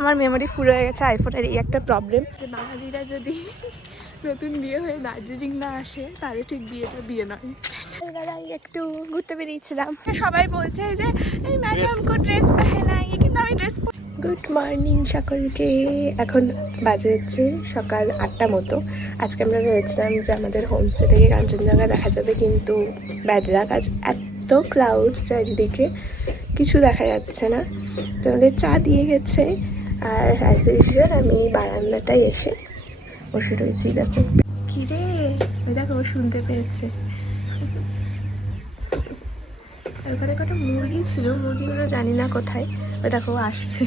আমার মেমোরি ফুল হয়ে গেছে আইফোনের, এই একটা প্রবলেম যে বাঙালিরা যদি নতুন বিয়ে হয়ে দার্জিলিং না আসে তাহলে ঠিক বিয়ে নয়। একটু ঘুরতে বেরিয়েছিলাম, সবাই বলছে যে এই ম্যাডাম কো ড্রেস পহনাই, কিন্তু আমি ড্রেস। গুড মর্নিং সকলকে। এখন বাজে হচ্ছে সকাল 8টা মতো। আজকে আমরা ভেবেছিলাম যে আমাদের হোমস্টে থেকে কাঞ্চনজঙ্ঘা দেখা যাবে, কিন্তু ব্যাড লাক, আজ এত ক্রাউড চারিদিকে কিছু দেখা যাচ্ছে না। তো আমাদের চা দিয়ে গেছে, আর অ্যাজ ইউজুয়াল আমি বারান্দাটায় এসে বসে রয়েছি। দেখো কি রে, ওই দেখো ও শুনতে পেয়েছে। ওখানে কটা মুরগি ছিল, মুরগিগুলো জানি না কোথায়। ওই দেখো আসছে,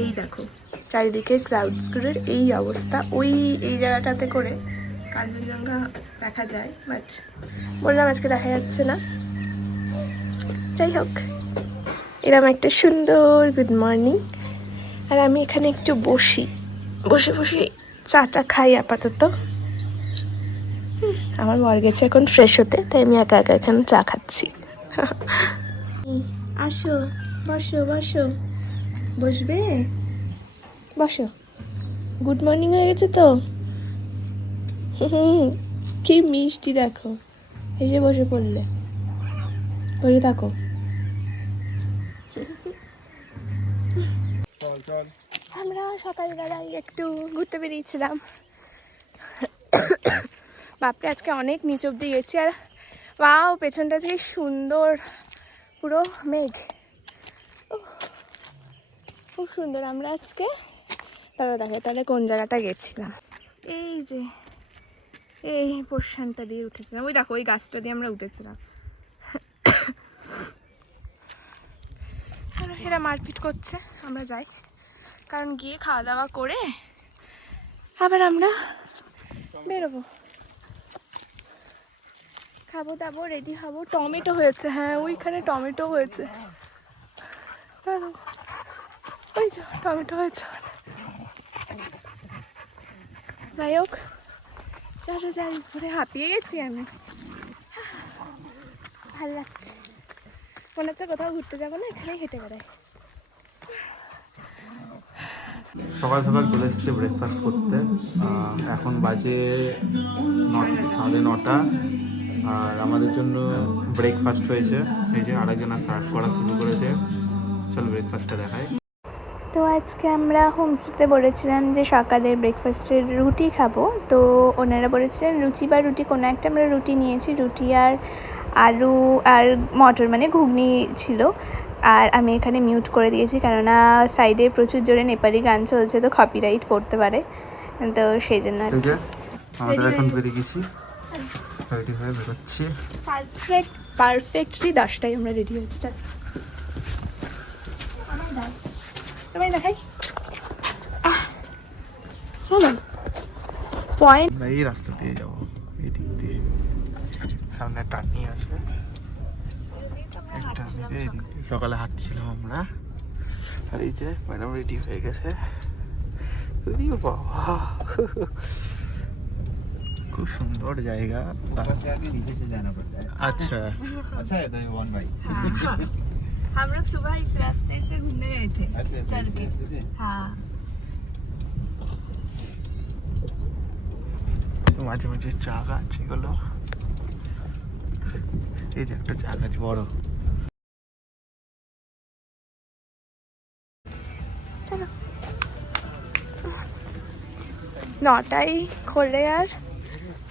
এই দেখো চারিদিকে ক্রাউডসগুলোর এই অবস্থা। এই জায়গাটাতে করে কাঞ্চনজঙ্ঘা দেখা যায়, বাট বললাম আজকে দেখা যাচ্ছে না। যাই হোক, এরকম একটা সুন্দর গুড মর্নিং। আর আমি এখানে একটু বসে বসে চাটা খাই আপাতত। আমার বর গেছে এখন ফ্রেশ হতে, তাই আমি একা একা এখানে চা খাচ্ছি। আসো, বসো বসো, বসবে, বসো। গুড মর্নিং হয়ে গেছে তো। কি মিষ্টি দেখো, এই যে বসে পড়লে, বসে থাকো। আমরা সকালবেলায় একটু ঘুরতে বেরিয়েছিলাম। বাপরে আজকে অনেক নিচ অব্দি গেছি। আর ওয়াও, পেছনটা যে সুন্দর, পুরো মেঘ, খুব সুন্দর। আমরা আজকে তাহলে কোন জায়গাটা গেছিলাম, এই যে এই পোর্শনটা দিয়ে উঠেছিলাম। ওই দেখো ওই গাছটা দিয়ে আমরা উঠেছিলাম। এরা মারপিট করছে, আমরা যাই, কারণ গিয়ে খাওয়া দাওয়া করে আবার আমরা বেরোবো, খাবো দাবো, রেডি হবো। টমেটো হয়েছে, হ্যাঁ ওইখানে টমেটো হয়েছে, ওই যে টমেটো হয়েছে। যাই হোক, চলো যাই, ঘুরে হাঁপিয়ে গেছি আমি, ভাল লাগছে। মনে হচ্ছে কোথাও ঘুরতে যাবো না, এখানেই হেঁটে বেড়াই। সকাল সকাল চলে এসেছে ব্রেকফাস্ট করতে। এখন বাজে 9:30, আর আমাদের জন্য ব্রেকফাস্ট হয়েছে। এই যে আরেকজন সার্ভ করা শুরু করেছে। চলো ব্রেকফাস্টটা দেখাই। তো আজকে আমরা হোমস্টেতে বলেছিলাম যে সকালের ব্রেকফাস্টের রুটি খাবো, তো ওনারা বলেছিলেন লুচি বা রুটি কোনো একটা। আমরা রুটি নিয়েছি, রুটি আর আলু আর মটর মানে ঘুগনি ছিল। আর আমি এখানে মিউট করে দিয়েছি, কেননা সাইডে প্রচুর জোরে নেপালি গান চলছে, তো কপিরাইট পড়তে পারে, তো সেই জন্য আর কি। আমরা এখন বেরিয়ে গেছি, রেডি হয়ে বেরোচ্ছি। পারফেক্টলি 10টায় আমরা রেডি হয়েছি। তোমায় দেখাই, চলো পয়েন্ট। আমরা এই রাস্তা দিয়ে যাবো, এই দিক দিয়ে। সামনে টার্নিং আছে, সকালে হাঁটছিলাম আমরা। আর এই যে ম্যাডাম রেডি হয়ে গেছে। বাবা খুব সুন্দর জায়গা। अच्छा अच्छा है तो वन भाई हम लोग सुबह इस रास्ते से घूमने गए थे, चल के। हाँ, মাঝে মাঝে চা গাছ, এগুলো এই যে একটা চা গাছ বড়। চলো 9টায় খোলে আর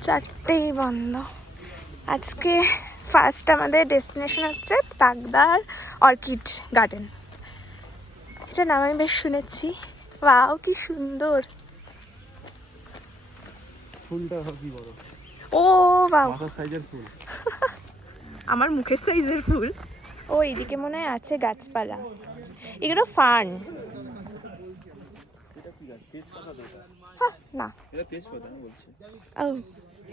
4টেই বন্ধ। আজকে ফার্স্ট আমাদের ডেস্টিনেশন হচ্ছে তাকদার অর্কিড গার্ডেন। এটা নাম আমি বেশ শুনেছি। ওয়াও কি সুন্দর, ফুলটা কি বড়, ও বাবা মাথার সাইজের ফুল। আমার মুখের সাইজের ফুল। ও এইদিকে মনে হয় আছে গাছপালা, এগুলো ফার্ন। না ও,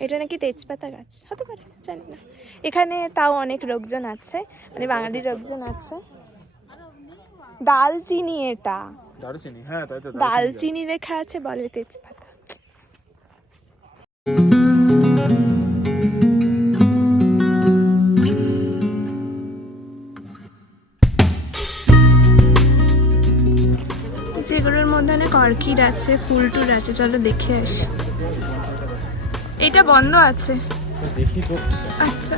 এটা নাকি তেজপাতা গাছ হতে পারে, জানি না। এখানে তাও অনেক লোকজন আছে, মানে বাঙালি লোকজন আছে। দালচিনি, এটা দারুচিনি, হ্যাঁ তাই তো, দালচিনি লেখা আছে, বলে তেজপাতা। যেগুলোর মধ্যে ধরনের অর্কিড আছে, ফুল টুল আছে, চলো দেখে আসি। এটা বন্ধ আছে। দেখি তো। আচ্ছা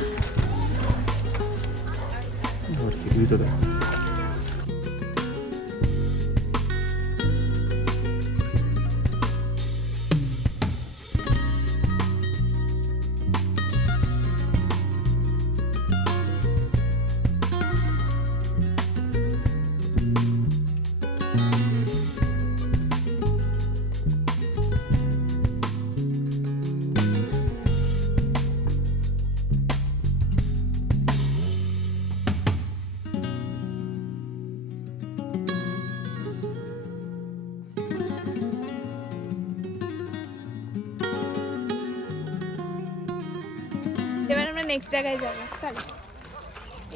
এবার আমরা নেক্সট জায়গায় যাবো। চলো,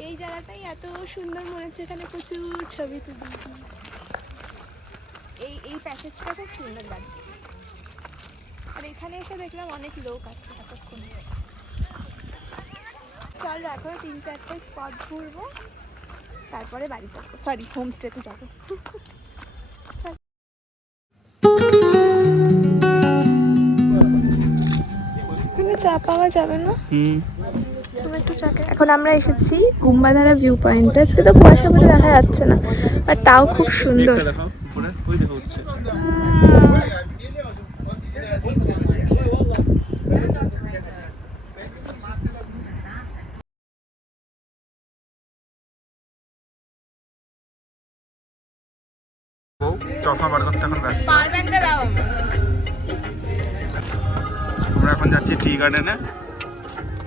এই জায়গাটাই এত সুন্দর মনে হচ্ছে, এখানে প্রচুর ছবি তুলি। এই প্যাকেজটা খুব সুন্দর লাগছে। আর এখানে এসে দেখলাম অনেক লোক আছে এতক্ষণ। চল এখন 3-4টে স্পট ঘুরবো, তারপরে বাড়ি যাবো, সরি হোমস্টেতে যাবো। চা পাওয়া যাবে না? তুমি একটু চাকে। এখন আমরা এসেছি গুম্বাধারা ভিউ পয়েন্টে। আজকে তো কুয়াশা পড়ে দেখা যাচ্ছে না, বাট তাও খুব সুন্দর। চশমা বার করতে এখন ব্যস্ত। পাওয়ার ব্যাংকটা দাও। আমরা এখন যাচ্ছি টি গার্ডেনে।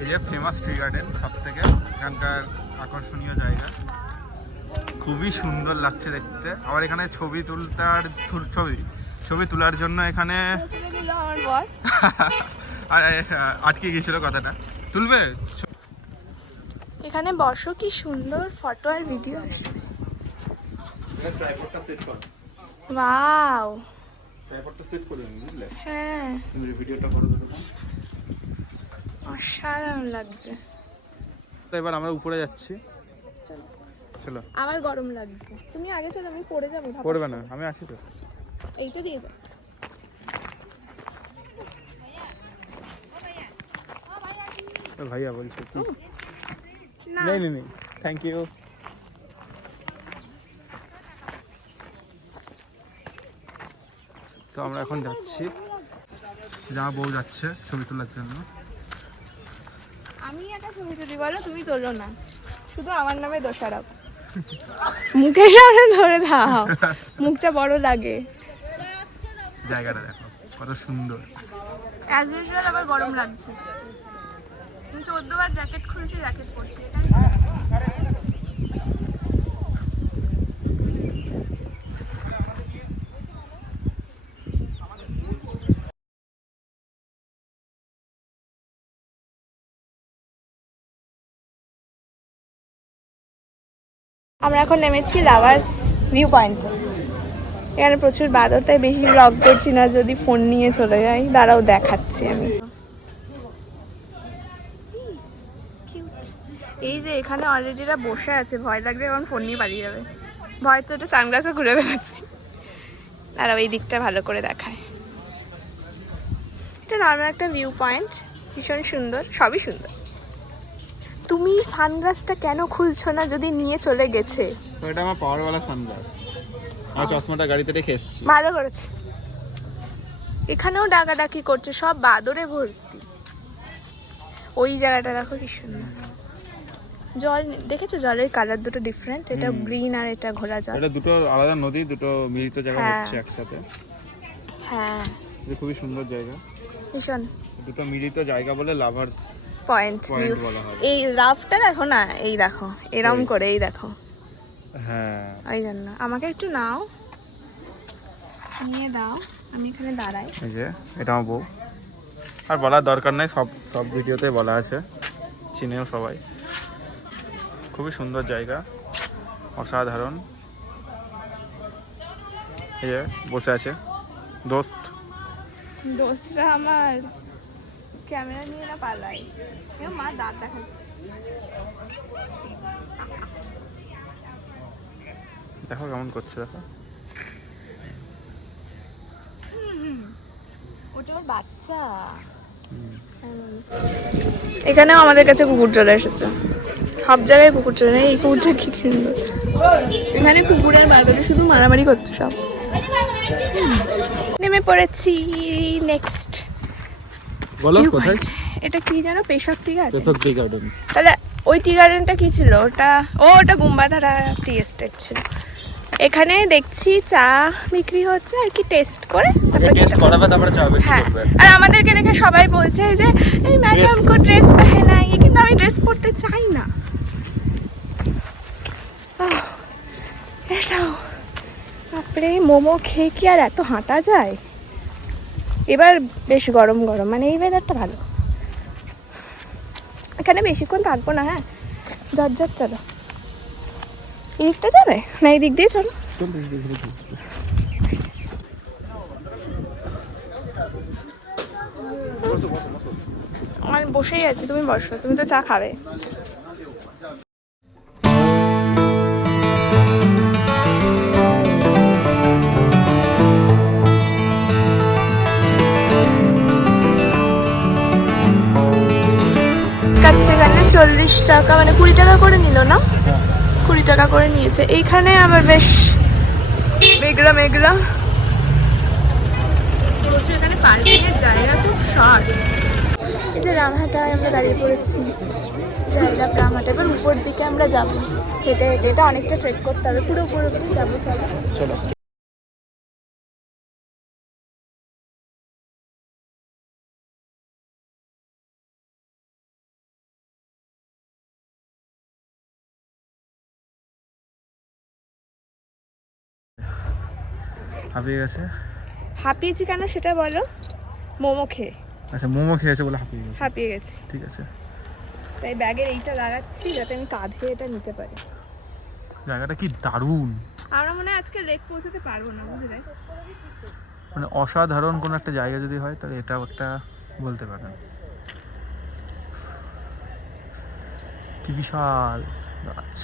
এই যে ফেমাস টি গার্ডেন, সব থেকে এখানকার আকর্ষণীয় জায়গা। খুবই সুন্দর লাগছে দেখতে। আবার এখানে ছবি তোলার জন্য এখানে আর আটকে গিয়েছিল কথাটা। তুলবে? এখানে বসো, কি সুন্দর ফটো আর ভিডিও আসবে। ওয়াও, ট্রাইপডটা সেট করে নিন, বুঝলে? হ্যাঁ তুমি ভিডিওটা করো তো। অসাধারণ লাগছে। তো এবার আমরা উপরে যাচ্ছি। চলো চলো। আমার গরম লাগছে, তুমি আগে চলো, আমি পড়ে যাবো। পড়বে না, আমি আছি তো। এইটা দিয়ে দাও। ভাইয়া বলছে কি? না নেই থ্যাংক ইউ। তো আমরা এখন যাচ্ছি, যা বউ যাচ্ছে ছবি তোলার জন্য। আমি একা ছবি তুলি বলো, তুমি তোলো না, শুধু আমার নামে দোষারোপ। মুখের সামনে ধরে দাও, মুখটা বড় লাগে। জায়গাটা দেখো কত সুন্দর। অ্যাজ ইউজুয়াল আবার গরম লাগছে। 14 বার জ্যাকেট খুলছি, জ্যাকেট পরছি। আমরা এখন নেমেছি লাভার্স ভিউ পয়েন্টে। এখানে প্রচুর বাদর, তাই বেশি ব্লগ করছি না, যদি ফোন নিয়ে চলে যাই। দাঁড়াও দেখাচ্ছি আমি। এই যে এখানে অলরেডি এরা বসে আছে, ভয় লাগবে এখন ফোন নিয়ে পালিয়ে যাবে। ভয়ের চোটে সানগ্লাসও ঘুরে বেড়াচ্ছি। দাঁড়াও এই দিকটা ভালো করে দেখায়। এটা নর্মাল একটা ভিউ পয়েন্ট, ভীষণ সুন্দর, সবই সুন্দর। তুমি সানগ্লাসটা কেন খুলছো না যদি নিয়ে চলে গেছে? এটা আমার পাওয়ারওয়ালা সানগ্লাস, আর চশমাটা গাড়িতে রেখে এসেছি। ভালো করেছে। এখানেও ডাকাডাকি করছে, সব বাদরে ভর্তি। ওই জায়গাটা দেখো কি সুন্দর। জল দেখেছো? জলের কালার দুটো ডিফারেন্ট, এটা গ্রিন আর এটা ঘোলা জল। এটা দুটো আলাদা নদী, দুটো মিলিত জায়গা হ্যাঁ। হচ্ছে একসাথে। হ্যাঁ এটা খুবই সুন্দর জায়গা, ভীষণ। দুটো মিলিত জায়গা বলে লাভার্স পয়েন্ট পয়েন্ট বলা হয়। এই রাফটা দেখো না, এই দেখো এরম করে, এই দেখো। হ্যাঁ, ওই জন্য আমাকে একটু নাও, নিয়ে দাও, আমি এখানে দাঁড়াই। এই যে এটা আমার বউ। আর বলার দরকার নাই, সব ভিডিওতে বলা আছে, চিনেও সবাই। খুবই সুন্দর জায়গা, অসাধারণ। এই যে বসে আছে দোস্তরা আমার ক্যামেরা নিয়ে না পালাই। মা দাঁত দেখাচ্ছে। দেখো কেমন করছে, দেখো। ওটা ওর বাচ্চা। এখানেও আমাদের কাছে কুকুর চলে এসেছে, সব জায়গায় কুকুর চলে। এই কুকুরটা কি সুন্দর। এখানে কুকুরের বাদলে শুধু মারামারি করছে সব। নেমে পড়েছি নেক্সট। বলো কোথায়? এটা কি জানো? পেশক টি গার্ডেন। পেশক টি গার্ডেন। তাহলে ওই টি গার্ডেনটা কি ছিল? ওটা বুম্বাধারা টি এস্টেট ছিল। এখানে দেখছি চা বিক্রি হচ্ছে আর কি, টেস্ট করে টেস্ট করাবে তারপরে চা বিক্রি হ্যাঁ। করবে। আর আমাদেরকে দেখে সবাই বলছে যে এই ম্যাডাম কো ড্রেস পহনা है, কিন্তু আমি ড্রেস পরতে চাই না। এটাও তারপরে মোমো খেয়ে কি আর এত হাঁটা যায়? এবার বেশ গরম গরম, মানে এই ওয়েদারটা ভালো। এখানে বেশিক্ষণ থাকবো না। হ্যাঁ, ঝটঝট চলো। এই দিকটা যাবে না এই দিক দিয়ে চলো? আমি বসেই আছি, তুমি বসো, তুমি তো চা খাবে। সেখানে 40 টাকা, মানে 20 টাকা করে নিল না? 20 টাকা করে নিয়েছে। এইখানে আবার বেশ মেঘলা মেঘলা। এখানে পার্কিং এর জায়গা খুব শর্ট। এই যে রামহাটায় আমরা দাঁড়িয়ে পড়েছি, জায়গা রামহাটা। এবার উপর দিকে আমরা যাবো হেঁটে হেঁটে। এটা অনেকটা ট্রেক করতে হবে, পুরোপুরি যাবো। চলো। হাঁপিয়ে গেছে। হাঁপিয়েছি কেন সেটা বলো? মোমো খেয়ে। আচ্ছা, মোমো খেয়েছে বলে হাঁপিয়ে গেছি। ঠিক আছে। তাই ব্যাগের এইটা লাগাচ্ছি যাতে আমি কাঁধে এটা নিতে পারি। জায়গাটা কি দারুণ! আমরা মনে হয় আজকে লেক পৌঁছাতে পারবো না, বুঝলে? মানে অসাধারণ কোনো একটা জায়গা যদি হয় তাহলে এটাও একটা বলতে পারেন। কি বিশাল গাছ!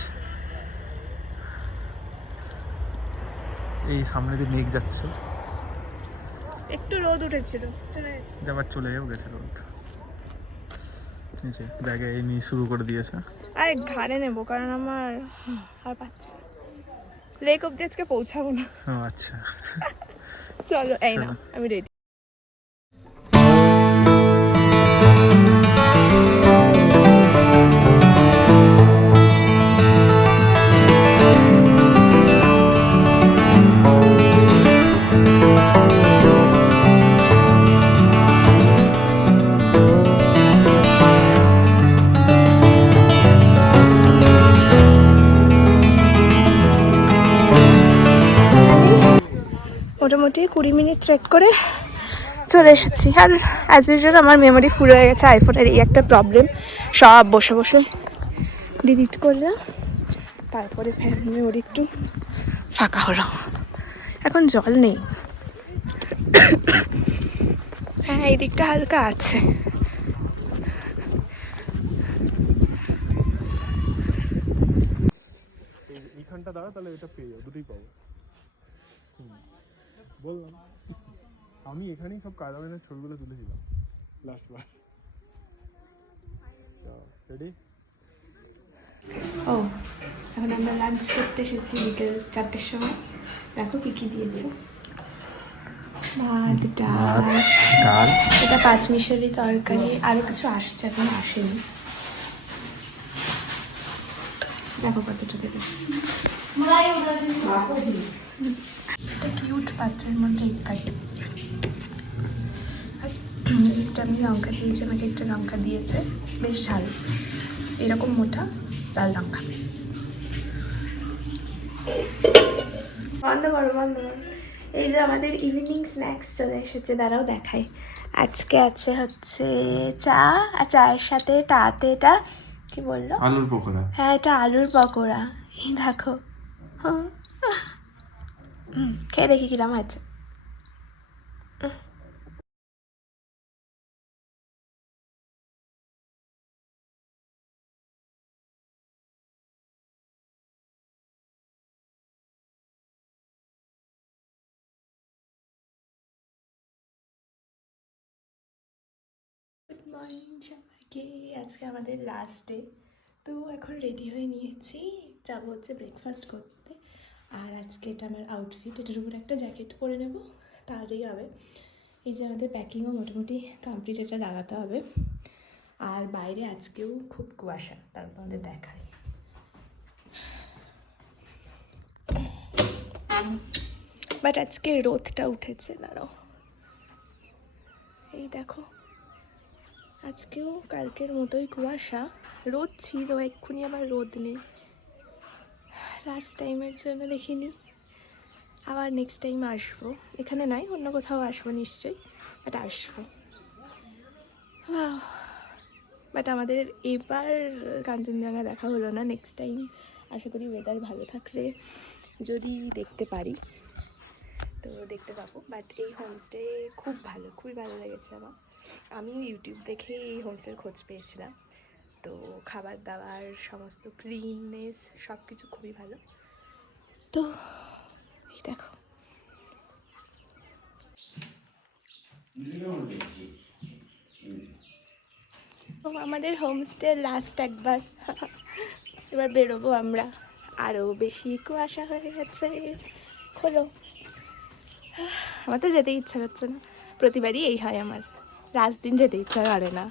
এই সামনে দিয়ে মেঘ যাচ্ছে, একটু রোদ উঠেছিল, চলে গেছে। আবার চলে গেছে রোদ। নিচে ব্যাগে এই নিয়ে শুরু করে দিয়েছে। আর ঘাড়ে নেবো কারণ আমার আর পাচ্ছি না। লেক অব্দি আজকে পৌঁছাবো না। ও আচ্ছা, চলো এই না, আমি রেডি। মোটামুটি 20 মিনিট ট্রেক করে চলে এসেছি। আর অ্যাজ ইউজুয়াল আমার মেমোরি ফুল হয়ে গেছে। আইফোনের এই একটা প্রবলেম, সব বসে বসে ডিলিট করলাম, তারপরে মেমোরি একটু ফাঁকা হলো। এখন জল নেই। হ্যাঁ, এই দিকটা হালকা আছে। এইখানটা দাঁড়া, তাহলে এটা পেয়ে যাবো, দুটোই পাবো। বললাম আমি এখানেই সব কাদামানের ছবিগুলো তুলেছিলাম লাস্টবার। রেডি? ও, এখন আমরা লাঞ্চ করতে এসেছি বিকেল 4টের সময়। দেখো কি কি দিয়েছে। ভাত, ডাল, এটা 5 মিশালি তরকারি, আরো কিছু আসছে, এখন আসেনি। দেখো কতটা দেবে। কিউট পাত্রের মধ্যে একটা আমি লঙ্কা দিয়েছি, আমাকে একটা লঙ্কা দিয়েছে, বেশ ঝাল, এরকম মোটা লাল লঙ্কা। বন্ধ করো। এই যে আমাদের ইভিনিং স্ন্যাক্স চলে এসেছে, দাঁড়াও দেখাই। আজকে আছে হচ্ছে চা, আর চায়ের সাথে এটা কি বললো? আলুর পকোড়া। হ্যাঁ, এটা আলুর পকোড়া। এই দেখো, খেয়ে দেখি কিরম আছে। মর্নিং সবাইকে। আজকে আমাদের লাস্ট ডে, তো এখন রেডি হয়ে নিয়েছি, যাবো হচ্ছে ব্রেকফাস্ট করতে। আর আজকে এটা আমার আউটফিট, এটার উপরে একটা জ্যাকেট পরে নেব, তাহলেই হবে। এই যে আমাদের প্যাকিংও মোটামুটি কমপ্লিট, এটা লাগাতে হবে। আর বাইরে আজকেও খুব কুয়াশা, তারপর আমাদের দেখাই। বাট আজকে রোদটা উঠেছে, দাঁড়াও, এই দেখো, আজকেও কালকের মতোই কুয়াশা, রোদ ছিল, এক্ষুনি আবার রোদ নেই। লাস্ট টাইমের জন্য দেখিনি, আবার নেক্সট টাইম আসবো, এখানে নয় অন্য কোথাও আসবো নিশ্চয়ই, বাট আসবো। বাট আমাদের এবার কাঞ্চনজঙ্ঘা দেখা হলো না, নেক্সট টাইম আশা করি ওয়েদার ভালো থাকলে যদি দেখতে পারি তো দেখতে পাবো। বাট এই হোমস্টে খুব ভালো, খুবই ভালো লেগেছে আমার। আমিও ইউটিউব দেখে এই হোমস্টের খোঁজ পেয়েছিলাম, তো খাবার দাবার সমস্ত ক্লিননেস সব কিছু খুবই ভালো। তো এই দেখো, তো আমাদের হোমস্টে লাস্ট একবার, এবার বেরোবো আমরা, আরও বেশি কুয়াশা হয়ে গেছে। খোলো, আমার তো যেতে ইচ্ছা করছে না, প্রতিবারই এই হয় আমার, লাস্ট দিন যেতে ইচ্ছা করে না।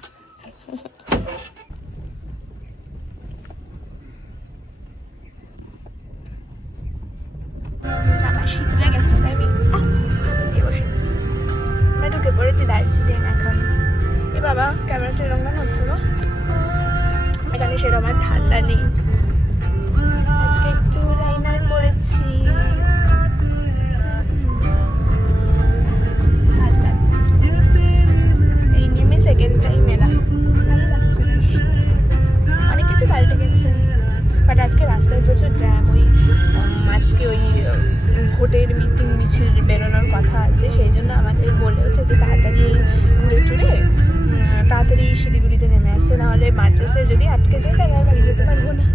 আমার শীত লেগেছে, তাই আমি বসেছি। আমরা ঢুকে পড়েছি দার্জিলিং এখন। এ বাবা, ক্যামেরাটা এরকম হচ্ছে না, এখানে সেরকম আর ঠান্ডা নেই। আজকে একটু লাইনার পরেছি, ভালো লাগছে। এই নেমে সেকেন্ড টাইম এলাম, ভালো লাগছে না, অনেক কিছু পাল্টে গেছে। বাট আজকে রাস্তায় প্রচুর জ্যাম, ওই আজকে ওই ভোটের মিটিং মিছিল বেরোনোর কথা আছে, সেই জন্য আমাদের বলেওছে যে তাড়াতাড়ি ঘুরে টুরে তাড়াতাড়ি শিলিগুড়িতে নেমে আসছে, নাহলে মার্চেসে যদি আটকে যায় তাহলে আর বাড়ি যেতে পারবো না।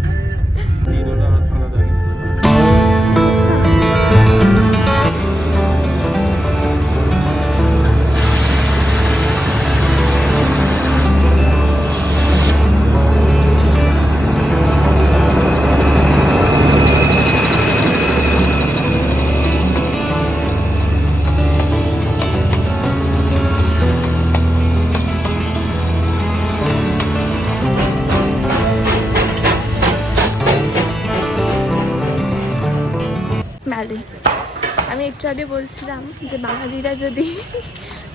আমি একটু আগে বলছিলাম যে বাঙালিরা যদি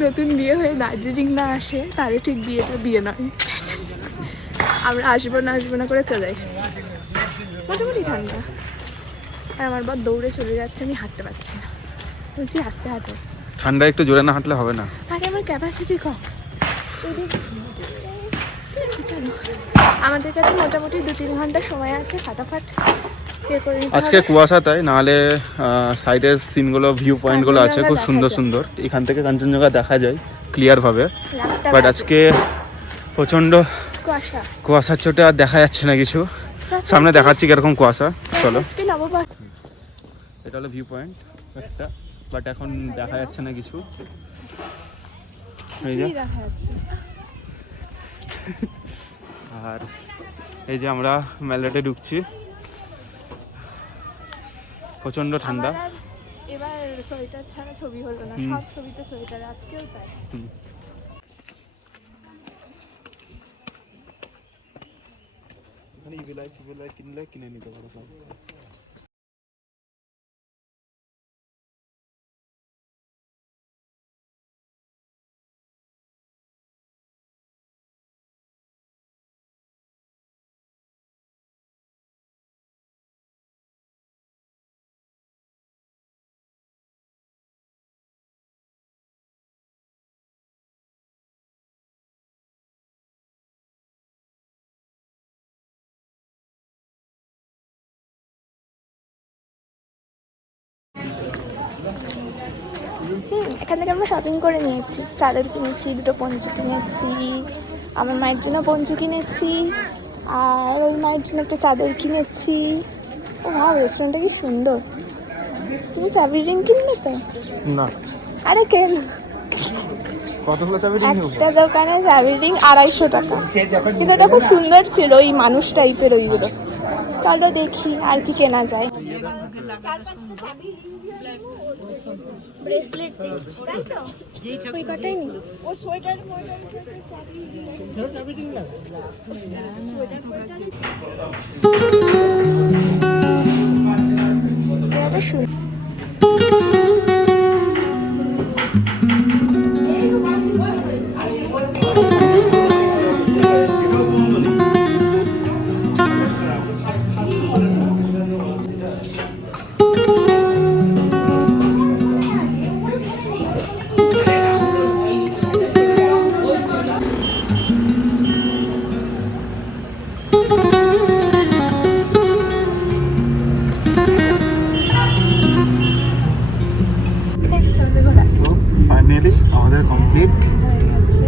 নতুন বিয়ে হয়ে দার্জিলিং না আসে তাহলে ঠিক বিয়ে নয়। আমরা আসবো না করে চলে এসেছি। মোটামুটি ঠান্ডা, আর আমার বর দৌড়ে চলে যাচ্ছে, আমি হাঁটতে পারছি না, বলছি আস্তে হাঁটো। ঠান্ডা একটু জোরে না হাঁটলে হবে না, আরে আমার ক্যাপাসিটি কম। চলো, আমাদের কাছে মোটামুটি 2-3 ঘন্টা সময় আছে, ফাটাফাট আজকে কুয়াশা, তাই নাহলে সাইডের সিনগুলো, ভিউ পয়েন্টগুলো আছে খুব সুন্দর সুন্দর, এখান থেকে কাঞ্চনজঙ্ঘা দেখা যায় ক্লিয়ার ভাবে। বাট আজকে প্রচন্ড কুয়াশার চোটে আর দেখা যাচ্ছে না কিছু। সামনে দেখাচ্ছি কিরকম কুয়াশা, চলো। এটা হলো ভিউ পয়েন্ট একটা, বাট এখন দেখা যাচ্ছে না কিছু। আর এই যে আমরা মেলাতে ঢুকছি, প্রচন্ড ঠান্ডা। এবার সোয়েটার ছাড়া ছবি হলো না, সব ছবিতে সোয়েটার, আজকেও তাই। এখানে ইভিলাই কিনে নিতে পারো সব। এখান থেকে আমরা শপিং করে নিয়েছি, চাদর কিনেছি, 2টো পঞ্চু কিনেছি, আমার মায়ের জন্য পঞ্চু কিনেছি, আর ওই মায়ের জন্য একটা চাদর কিনেছি। ও ভাব, রেস্টুরেন্টটা কি সুন্দর। তুমি চাবির রিং কিনবে তো? না। আরে কেন, কতগুলো চাবি একটা দোকানে চাবি রিং 250 টাকা, কিন্তু এটা খুব সুন্দর ছিল, ওই মানুষ টাইপের ওইগুলো। চলো দেখি আর কি কেনা যায়। ব্রেসলেট দেখছি, তাই তো? ওই কটাই নি? ও সোয়েটার এটা সুন্দর। ফাইনালি আমাদের কমপ্লিট হয়ে গেছে।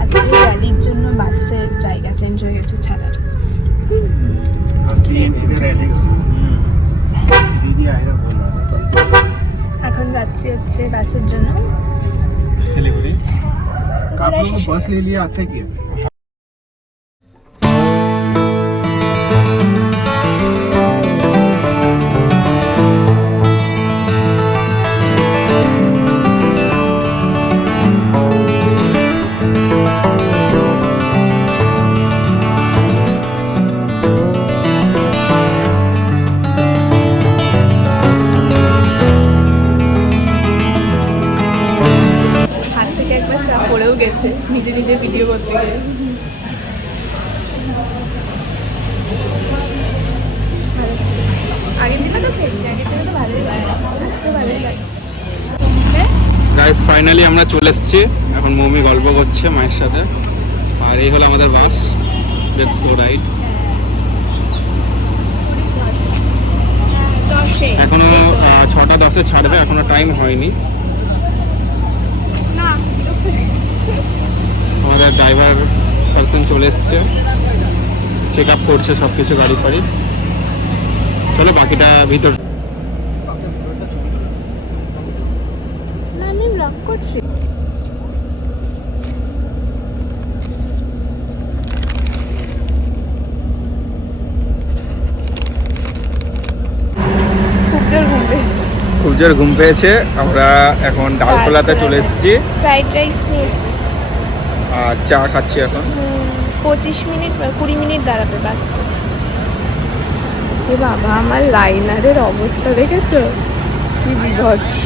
আজকে র্যালির জন্য বাসের জায়গা চেঞ্জ হয়ে গেছে ছাড়ার। এখন যাচ্ছি হচ্ছে বাসের জন্য। শিলিগুড়ি প্রায় শেষ হয়ে গেছে। আছে কি হাত থেকে একবার চাপ পড়েও গেছে নিজে নিজে ভিডিও করতে গিয়ে। আগের দিনে তো খেয়েছি, আগের দিনে তো ভালোই লাগছে, আজকে ভালোই লাগছে। গাইস ফাইনালি আমরা চলে এসেছি। এখন মমি গল্প করছে মায়ের সাথে, আর এই হলো আমাদের বাস। Let's go ride. এখনো 6:10 ছাড়বে, এখনো টাইম হয়নি। না আমাদের ড্রাইভার পার্সন চলে এসছে, চেক আপ করছে সব কিছু গাড়ি ফাড়ি। চলো বাকিটা ভিতর। না আমি ব্লগ করছি। খুব জোর ঘুম পেয়েছে। আমরা এখন ডালখোলাতে চলে এসেছি ফ্রাইড রাইস নিয়েছি। আর চা খাচ্ছি এখন। 25 মিনিট বা 20 মিনিট দাঁড়াবে বাস। এ বাবা, আমার লাইনারের অবস্থা দেখেছো কি বিভৎস।